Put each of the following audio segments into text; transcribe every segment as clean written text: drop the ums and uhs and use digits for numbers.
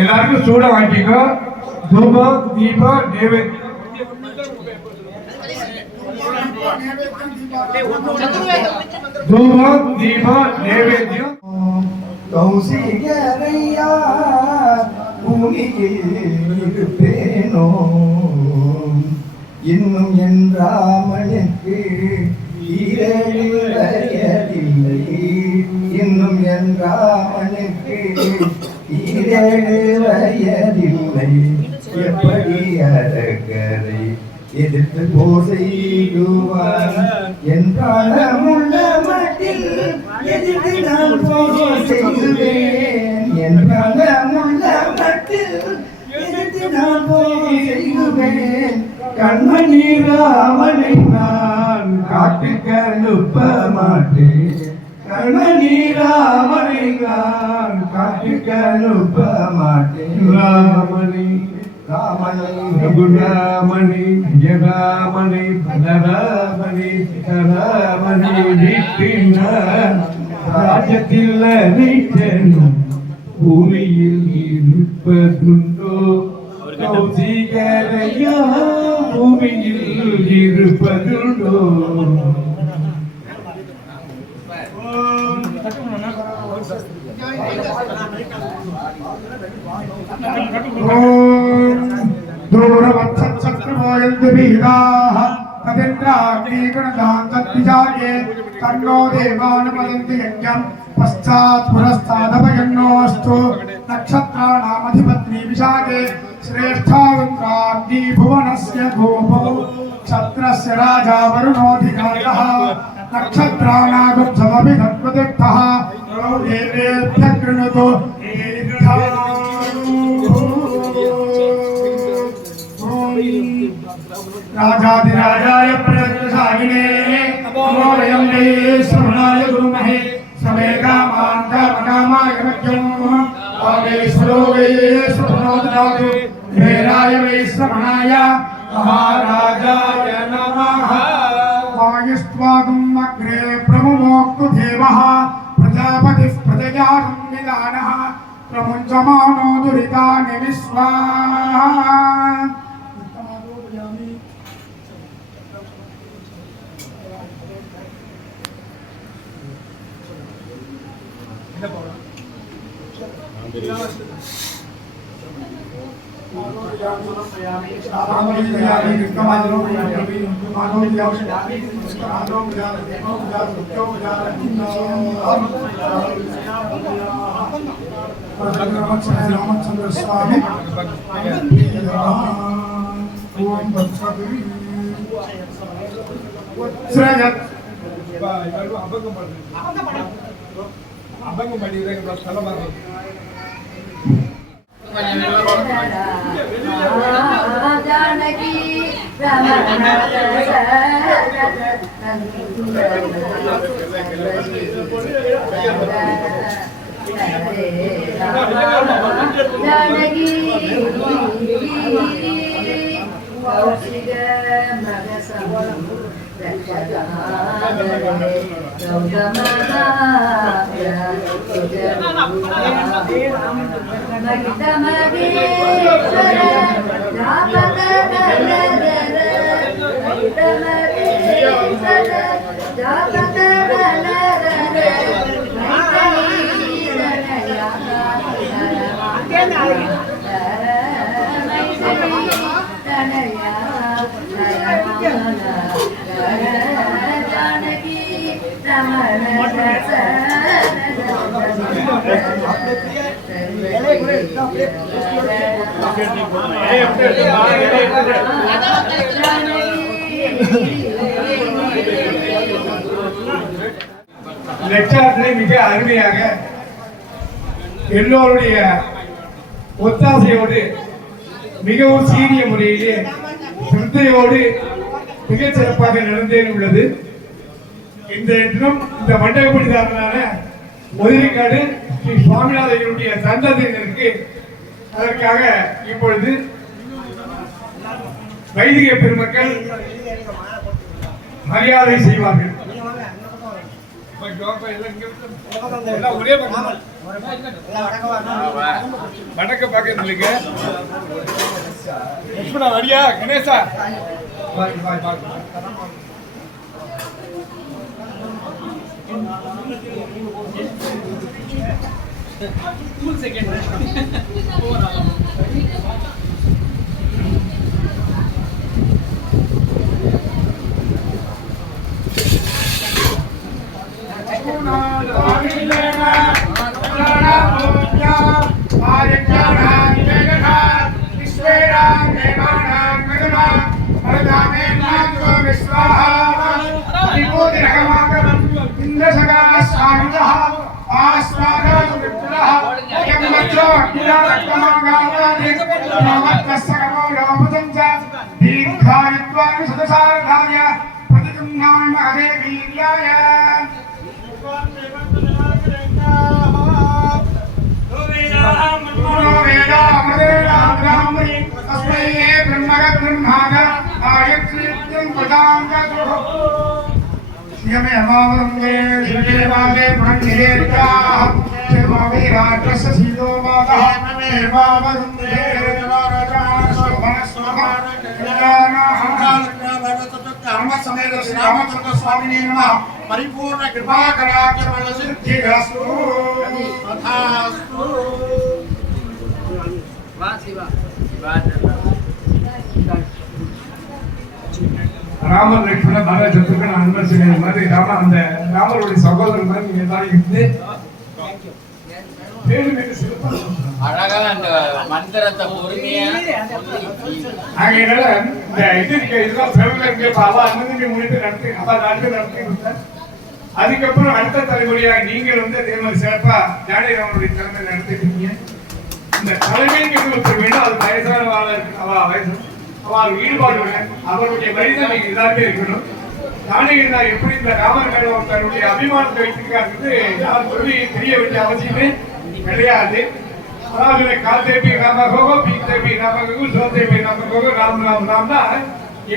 எல்லாருக்கும் சூட வாங்கிக்கோ. தூபம் தீபம் நைவேத்தியம் தூபம் தீபம் நைவேத்தியம். கௌசிகரையா பூமியில் இருப்பேனோ இன்னும் என் ராமனுக்கு ஈரேழு வயதில்லை. இன்னும் என் ராமனுக்கு ஈரேழு வயதில்லை. எப்படி அரக்கரை எதிர்த்து போர் செய்துவான் என் பணமுள்ள மட்டில் எதிர்த்து நான் போர் செய்துவேன். என் பணமுள்ள மட்டில் எதிர்த்து நான் போர் செய்துவேன். கண்மணி ராமனை நான் காட்டுக்கு அனுப்ப மாட்டேன். கண்மணி ராமனை நான் காட்டுக்கு அனுப்ப மாட்டேன். ராமனை ராமனை ரகுராமனை ஜராமனை பலராமனை சீதாராமனை வீட்டினார் ராஜத்தில் அனைத்தனும் பூமியில் இருப்பதுண்டோ. கௌசிகரையா பூமியில் இருப்பதுண்டோ. तन्नो देवानुपदन्ति यज्ञं पश्चात् पुरस्तादभयन्नोऽस्तु। नक्षत्राणामधिपत्नी विशाखे श्रेष्ठावन्त्राब्दी भुवनस्य गोपो क्षत्रस्य राजा वरुणोऽधिकारः। नक्षत्राणागुप्तमपि तत्प्रदत्तः देवेभ्यः कृणुतु। राजाधिराजाय प्रत्यक्षायिने नमो वयं श्रवणाय गुरुमहे समे कामान् कामकामाय मह्यं वागेश्वरो वै श्रवणोददातु। हेराय वै श्रवणाय महाराजाय नमः। वायुस्त्वागम् अग्रे प्रमुमोक्तु देवः प्रजापतिः प्रजया संविधानः प्रमुञ्चमानो दुरितानि विश्वा। रामचंद्र स्वामी அபங்கம் பண்ணிடுறேன் ஸ்தலம் जानकी हरे राम जानकी कौशिक मृगसम रक्षकादरे गौतमनाभ्य महितमहेश्वर जापकदलधर महितमहेश्वर जापकदलधर जानकी रमण லெக்சர்களை மிக அருமையாக எல்லோருடைய ஒத்தாசையோடு மிகவும் சீரிய முறையிலே சிரத்தையோடு மிகச் சிறப்பாக நடந்தே உள்ளது. இந்த தினம் இந்த மண்டபப்படிதாரனான மதுரைக்காடு ஸ்ரீ சுவாமிநாதனுடைய சந்ததியினருக்கு அதற்காக இப்பொழுது வைதிக பெருமக்கள் மரியாதை செய்வார்கள். ஒரே வணக்க பாக்கிறதுக்கு வரியா கணேசா परिपूर्ण कृपा कटाक्ष सिद्धिरस्तु तथास्तु। ராமர் லட்சுமண பரத சத்ருகன அன்பர் சிலை மாதிரி அந்த ராமருடைய சகோதரர் மாதிரி நீங்க எல்லாரும் இருந்து அழகா அந்த மந்திரத்தை பொறுமையா ஆகையினால இந்த இதெல்லாம் பிரபலங்க பாபா அண்ணன் முடித்து நடத்தி அப்பா நடத்தி கொடுத்தார். அதுக்கப்புறம் அடுத்த தலைமுறையா நீங்கள் அதே மாதிரி சிறப்பா ஜானகிராமனுடைய தலைமையில் நடத்திருக்கீங்க. இந்த தலைமைங்கிறது ஒருத்தர் வேணும். அது வயசானவாளா இருக்கு. அவள் ஈடுபாடுடன் அவருடைய வழிதான் நீங்க எல்லாருமே இருக்கணும். ஜானகிரா எப்படி இந்த ராமர் மேல தன்னுடைய அபிமானத்தை வைத்திருக்காரு யார் சொல்லி தெரிய வேண்டிய அவசியமே கிடையாது. அதாவது காத்தேபி ராமகோகோ பீத்தேபி ராமகோகோ சோதேபி ராமகோகோ ராம் ராம் ராம்னா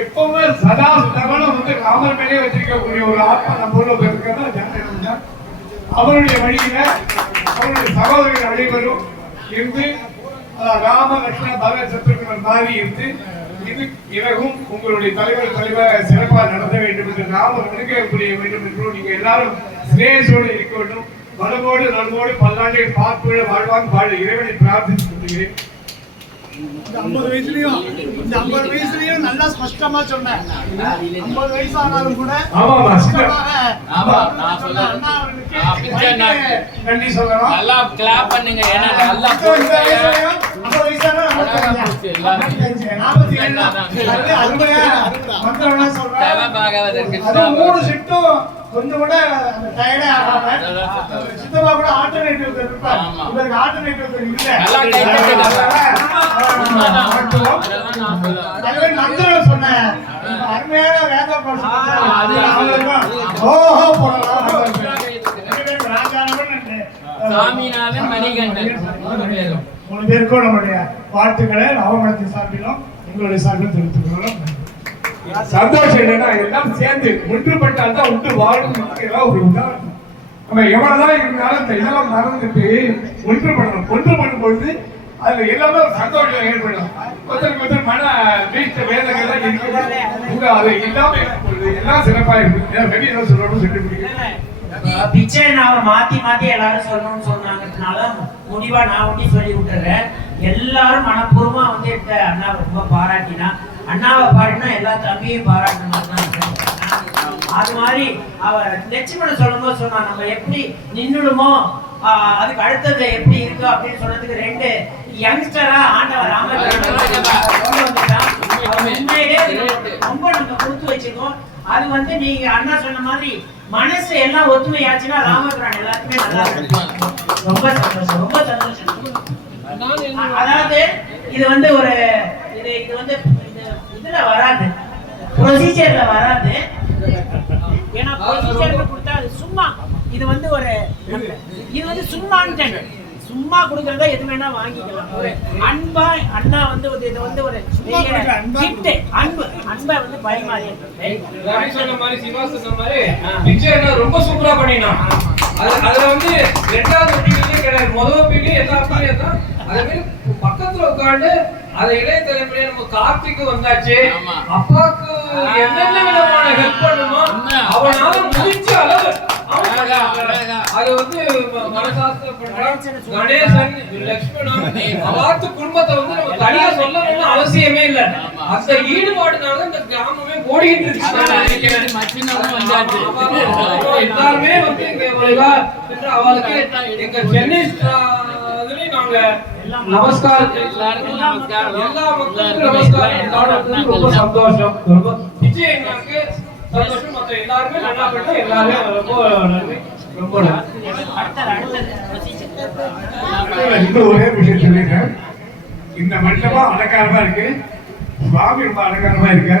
எப்பவுமே சதா சகலம் ராமர் மேலே வச்சிருக்கக்கூடிய ஒரு ஆத்மா நம்ம ஊர்ல இருக்கிறதா ஜானகிராம் தான். அவருடைய வழியில அவருடைய சகோதரர்கள் அனைவரும் இருந்து ராம லட்சுமண பரத சத்ருகன் மாதிரி இருந்து இது பிறகும் உங்களுடைய தலைவர் சிறப்பாக நடத்த வேண்டும் என்று ராமர் அனுகிரகக்கூடிய வேண்டும் என்றும் நீங்க எல்லாரும் சிரேஷோடு இருக்க வேண்டும். வளமோடு நலமோடு பல்லாண்டில் பார்ப்புள்ள வாழ்வாங்க வாழ இறைவனை பிரார்த்தித்துக் கொள்கிறேன். இந்த 50 வயசுலயும் நல்லா ஸ்பஷ்டமா சொன்னேன். 50 வயசு ஆனாலும் கூட நன்றி சொல்லணும். நல்லா கிளாப் பண்ணுங்க. ஏன்னா நல்லா 50 வயசானா கொஞ்சம் கூட அந்த டயர்டே ஆகாம சித்தப்பா கூட ஆல்டர்னேட்டிவ் இருப்பார். இவருக்கு ஆல்டர்னேட்டிவ் இல்ல. அதுவே மந்திரம் சொன்னேன். அருமையான வேத ஓஹோ போடலாம். ராஜானவன் சாமிநாதன், மணிகண்டன் 3 பேரும். 3 பேருக்கும் நம்மளுடைய வாழ்த்துக்களை நவமணத்தின் சார்பிலும் எங்களுடைய சார்பிலும் தெரிவித்துக் கொள்கிறோம். சந்தோஷம் என்னன்னா எல்லாம் சேர்ந்து ஒன்றுபட்டால் தான் உண்டு வாழும் ஒரு உதாரணம். நம்ம எவ்வளவுதான் இருந்தாலும் இந்த இதெல்லாம் மறந்துட்டு ஒன்றுபடணும். ஒன்றுபடும் பொழுது அதுல எல்லாமே ஒரு சந்தோஷம் ஏற்படும். ஒருத்தருக்கு மன வீழ்த்த வேதனைகள் இருக்குது. அது எல்லாமே எல்லாம் சிறப்பா இருக்கு. வெளியே ஏதோ சொல்லணும்னு சொல்லி முடியும். பிச்சை நான் மாத்தி மாத்தி எல்லாரும் சொல்லணும்னு சொன்னாங்கனால முடிவா நான் ஒண்டி சொல்லி விட்டுறேன். எல்லாரும் மனப்பூர்வமா வந்து அண்ணாவை ரொம்ப பாராட்டினா, அண்ணாவை பாடினா எல்லா தம்பியும் பாராட்டினா அது மாதிரி அவர் லட்சுமணன் சொல்லும்போது சொன்னா நம்ம எப்படி நின்றுடுமோ அதுக்கு அடுத்தது எப்படி இருக்கு அப்படின்னு சொன்னதுக்கு 2 யங்ஸ்டரா ஆண்டவர் உண்மையிலே ரொம்ப நம்ம கொடுத்து வச்சிருக்கோம். அது வந்து நீங்க அண்ணா சொன்ன மாதிரி மனசு எல்லாம் ஒத்துமையாச்சுன்னா ராமகிரான் எல்லாருக்குமே நல்லா இருக்கும். ரொம்ப சந்தோஷம், ரொம்ப சந்தோஷம். அதாவது இது வந்து ஒரு இது வந்து இதுல வராது, ப்ரொசீஜர்ல வராது. ஏன்னா ப்ரொசீஜர்ல கொடுத்தா அது சும்மா இது வந்து ஒரு இது வந்து சும்மா கொடுக்கறதா எது வேணா வாங்கிக்கலாம். ஒரு அன்பா அண்ணா வந்து இது வந்து ஒரு கிஃப்ட், அன்பை வந்து பரிமாறி சொன்ன மாதிரி சிவா சொன்ன மாதிரி பிக்சர் ரொம்ப சூப்பரா பண்ணினான். அதுல வந்து 2வது பீடியே கிடையாது, முதல் பீடியே எல்லா பீடியும் தான். அதே மாதிரி பக்கத்துல உட்காந்து அதை இளைய தலைமுறையை நம்ம கார்த்திக்கு வந்தாச்சு, அப்பாவுக்கு என்னென்ன விதமான ஹெல்ப் பண்ணுமோ அவனால முடிஞ்ச அளவு அது வந்து மனசாஸ்திர கணேசன், லட்சுமணன் அவாத்து குடும்பத்தை வந்து நம்ம தனியா சொல்லணும்னு அவசியமே இல்லை. அந்த ஈடுபாடுனால இந்த கிராமமே ஓடிக்கிட்டு இருக்கு. எல்லாருமே வந்து அவளுக்கு எங்க சென்னை நாங்க நமஸ்காரம், எல்லா மக்களுக்கும் நமஸ்காரம். ரொம்ப சந்தோஷம், ரொம்ப விஜய் எங்களுக்கு சந்தோஷம். மற்ற எல்லாருமே நல்லா பண்ண எல்லாருமே ரொம்ப நன்றி, ரொம்ப நன்றி. இன்னும் ஒரே விஷயம் சொல்லிடுறேன். இந்த மண்டபம் அலங்காரமா இருக்கு, சுவாமி ரொம்ப அலங்காரமா இருக்கு,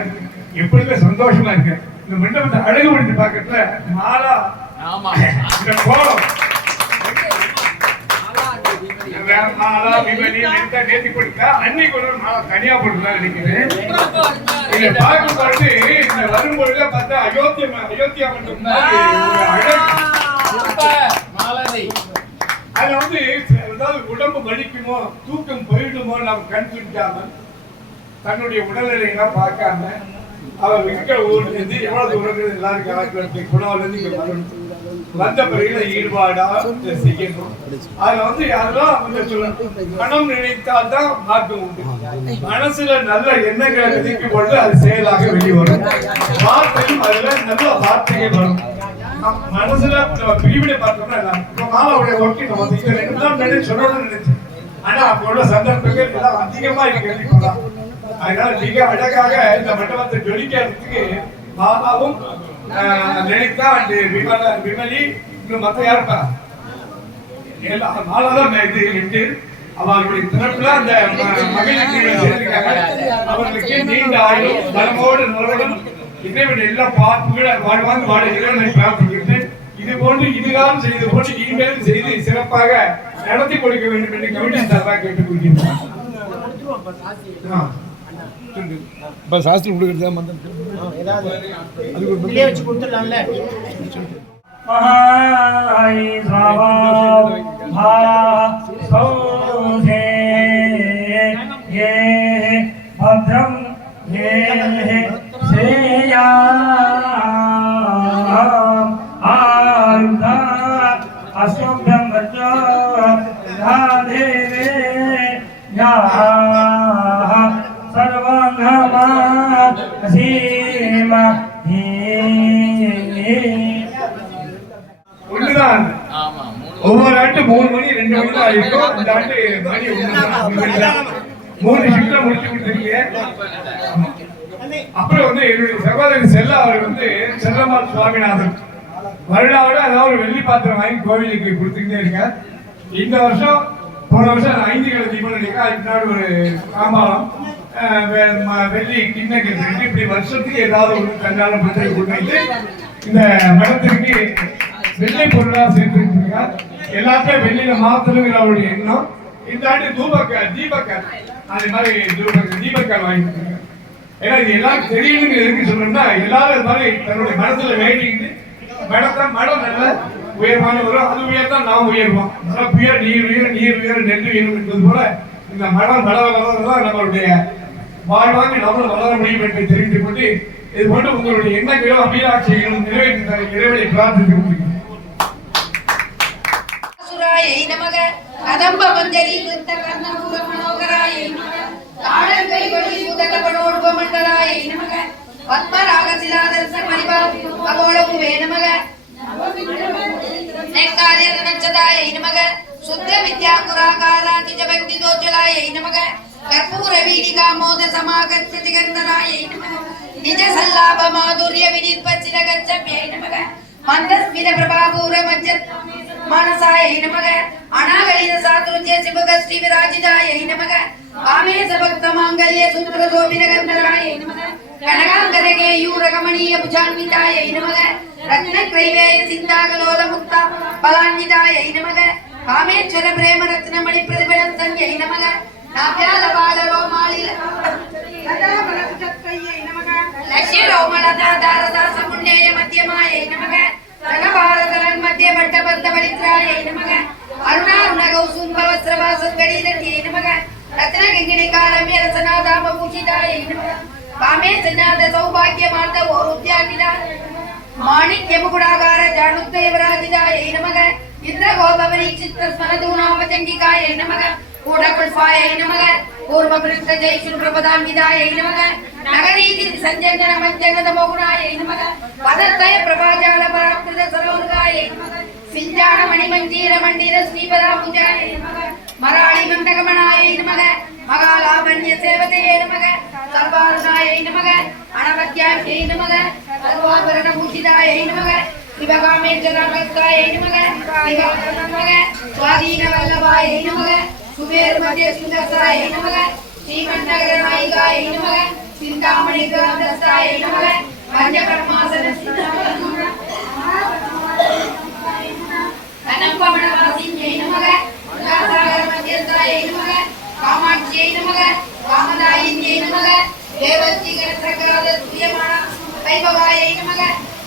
எப்பொழுதுமே சந்தோஷமா இருக்கு. இந்த மண்டபத்தை அழகுபடுத்தி பார்க்கறதுல மாலா இந்த கோலம் மாலா விமலி நேத்தி கொடுத்தா அன்னைக்கு ஒரு மாலா தனியா போட்டுதான் நினைக்கிறேன். இதை பார்க்கும் பொழுது இந்த வரும்பொழுது பார்த்தா அயோத்தியா மண்டபம் அதுல வந்து ஏதாவது உடம்பு வலிக்குமோ தூக்கம் போயிடுமோ நாம் கண் துடிக்காம தன்னுடைய உடல்நிலையெல்லாம் பார்க்காம அவர் இருக்கிற ஊர்ல இருந்து எவ்வளவு தூரம் எல்லாரும் கலக்கிறது குணாவில இருந்து இங்க வரணும், வந்த பிறகு ஈடுபாடா செய்யணும். அதுல வந்து யாரெல்லாம் மனம் நினைத்தால் தான் மாற்றம் உண்டு. மனசுல நல்ல எண்ணங்களை விதிக்கும் பொழுது அது செயலாக வெளிவரும். வார்த்தையும் அதுல நல்ல வார்த்தைகள் வரும். மனசுல பிரிவினை பார்த்தோம்னா மாலாவுடைய ஒர்க்கி நம்ம 2 நாள் முன்னாடி சொல்லணும்னு நினைச்சேன். ஆனா அப்போ உள்ள சந்தர்ப்பங்கள் எல்லாம் அதிகமா கேள்விப்படலாம். அதனால மிக அழகாக இந்த மண்டபத்தை ஜொலிக்கிறதுக்கு மாலாவும் நினைத்தா விமலி இன்னும் மத்த யாருப்பா மாலாதான் இது இட்டு அவர்களுடைய தரப்புல அந்த மகளிர் அவர்களுக்கு நீண்ட ஆயுள் பலமோடு நலனுடன் இறைவன் எல்லா வாழ்வாங்க வாழ இறைவனை பிரார்த்திக்கிறேன். இது போன்று இதுகாலம் செய்து போன்று இனிமேலும் செய்து சிறப்பாக நடத்தி கொடுக்க வேண்டும் என்று கமிட்டி சார்பாக கேட்டுக் கொள்கிறேன். சாஸ்திரி கொடுக்கறதா வச்சு கொடுத்துடலாம்ல. பத்ரம் அஸ்மப்யம் வச்சோ ராதேவே சர்வாங்கமா சீமா ஒண்ணுதான். ஒவ்வொரு ஆண்டு 3 மணி 2 மணி தான் இருக்கும். இந்த ஆண்டு மணி 3 ஷிஃப்ட்ல முடிச்சு கொடுத்துருக்கீங்க. அப்புறம் வந்து என்னுடைய சகோதரி செல்லா அவர் வந்து செல்லம்மாள் சுவாமிநாதன் வருடாவோட ஏதாவது ஒரு வெள்ளி பாத்திரம் வாங்கி கோவிலுக்கு கொடுத்துக்கிட்டே இருக்கார். இந்த வருஷம் போன வருஷம் 5 கிலோ தீபம் நினைக்கிறேன். அதுக்கு முன்னாடி ஒரு காம்பாலம் வெள்ளி கிண்ணம் இப்படி வருஷத்துக்கு ஏதாவது ஒரு கண்டாலம் பத்திரிகை கொடுத்து இந்த மடத்திற்கு வெள்ளை பொருளாக சேர்த்து எல்லாத்தையும் வெளியில மாத்தணுங்கிற அவருடைய எண்ணம். இந்த ஆண்டு தீபக்கர் அது மாதிரி தீபக்கர் வாங்கி கொடுத்துருக்காங்க. ஏன்னா இது எல்லாரும் தெரியணும்னு எதுக்கு சொல்றேன்னா, எல்லாரும் இது மாதிரி தன்னுடைய மனசுல வேண்டிக்கிட்டு மடம் நல்ல உயர்வான வரும். அது உயர்ந்தா நாம் உயர்வோம். புயல் நீர் உயர் நெல் உயரும் என்பது போல இந்த மடம் வளர்வதான் நம்மளுடைய வாழ்வாங்க நம்மளும் வளர முடியும் என்று தெரிந்து கொண்டு இது போன்று உங்களுடைய எண்ணங்களும் அபிலாட்சிகளும் நிறைவேற்ற இறைவனை பிரார்த்தித்து கொண்டிருக்கிறேன். நமக கதம்ப மஞ்சரி கிருத்த கர்ணபூர மனோகராயை நமக தாழங்கை கொடி முதல படோடுப மண்டலாயை நமக பத்மராக சிலாதர்ச மரிபா பகோளபுவே நமக நெக்காரியதனச்சதாயை நமக சுத்த வித்யாகுராகாராதிஜ பக்தி தோஜலாயை நமக கற்பூர வீடிகா மோத சமாகச்சதி கந்தராயை நமக நிஜ சல்லாப மாதுர்ய வினிர்பச்சில கச்சப்யை நமக மந்தஸ்மித பிரபாபூர மஜ்ஜத் மானசாயை நமக அநாகலித சாதுர்ய சிவக ஸ்ரீ விராஜிதாயை நமக காமேச பக்த மாங்கல்ய சுந்தர சோபின கந்தராயை நமக கனகாங்கரகே யூரகமணீய புஜான்விதாயை நமக ரத்ன கிரைவேய சிந்தாகலோல முக்தா பலான்விதாயை நமக காமேஸ்வர பிரேம ரத்ன மணி பிரதிபலம் சன்யை நமக நாப்யால பாலரோ மாலில லட்சிய ரோமலதா தாரதா சமுண்டேய மத்தியமாயை நமக ரகபாரதரன் மத்திய பட்டபந்த பரித்ராயை நமக அருணாருண கௌசும்ப வஸ்திரவாசங்கடீதத்தியை நமக ரத்ன கிங்கிணி காலமே ரசநாதாம பூஷிதாயை நமக காமேசநாத சௌபாகியமார்த்த ஓருத்யானிதா மாணிக்ய முகுடாகார ஜானுத்தேவராஜிதாயை நமக இந்திர கோபவரி சித்த ஸ்மரதூணாமஜங்கிகாயை நமக கூடகுல்பாயை நமக பூர்வ பிருஷ்ட ஜெய்சுர் பிரபதான்விதாயை நமக நகரீதி சஞ்சந்தன மஞ்சனத மோகுணாயை நமக பதத்தய பிரபாஜால பராக்கிருத சரோருகாயை நமக சிஞ்சான மணிமஞ்சீர மண்டிர ஸ்ரீபதாபுஜாயை நமக மராளி மண்டகமனாயை நமக மகாலாவண்ய சேவதையே நமக சர்வாருணாயை நமக அனவத்யாயை நமக சர்வாபரண பூஷிதாயை நமக சிவகாமேஸ்வராயை நமக நமக சுவாதீன வல்லபாயை நமக குபேர் மத்திய சுந்தரசாயை நமக ஸ்ரீமன்னகர நாயிகாயை நமக சிந்தாமணி கிராந்தஸ்தாயை நமக பஞ்சபரமாசன கனம்பவனவாசியை நமக உல்லாசாகர மத்தியஸ்தாயை நமக காமாட்சியை நமக காமதாயின்யை நமக தேவஸ்ரீகர சகாத சூரியமான வைபவாயை நமக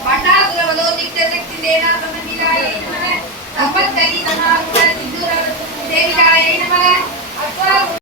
பண்டாசுரவலோதிக்த சக்தி தேனா சமநிலாயை நமக சம்பத்தரி சமாகுண சிந்துர தேவியாயை நமக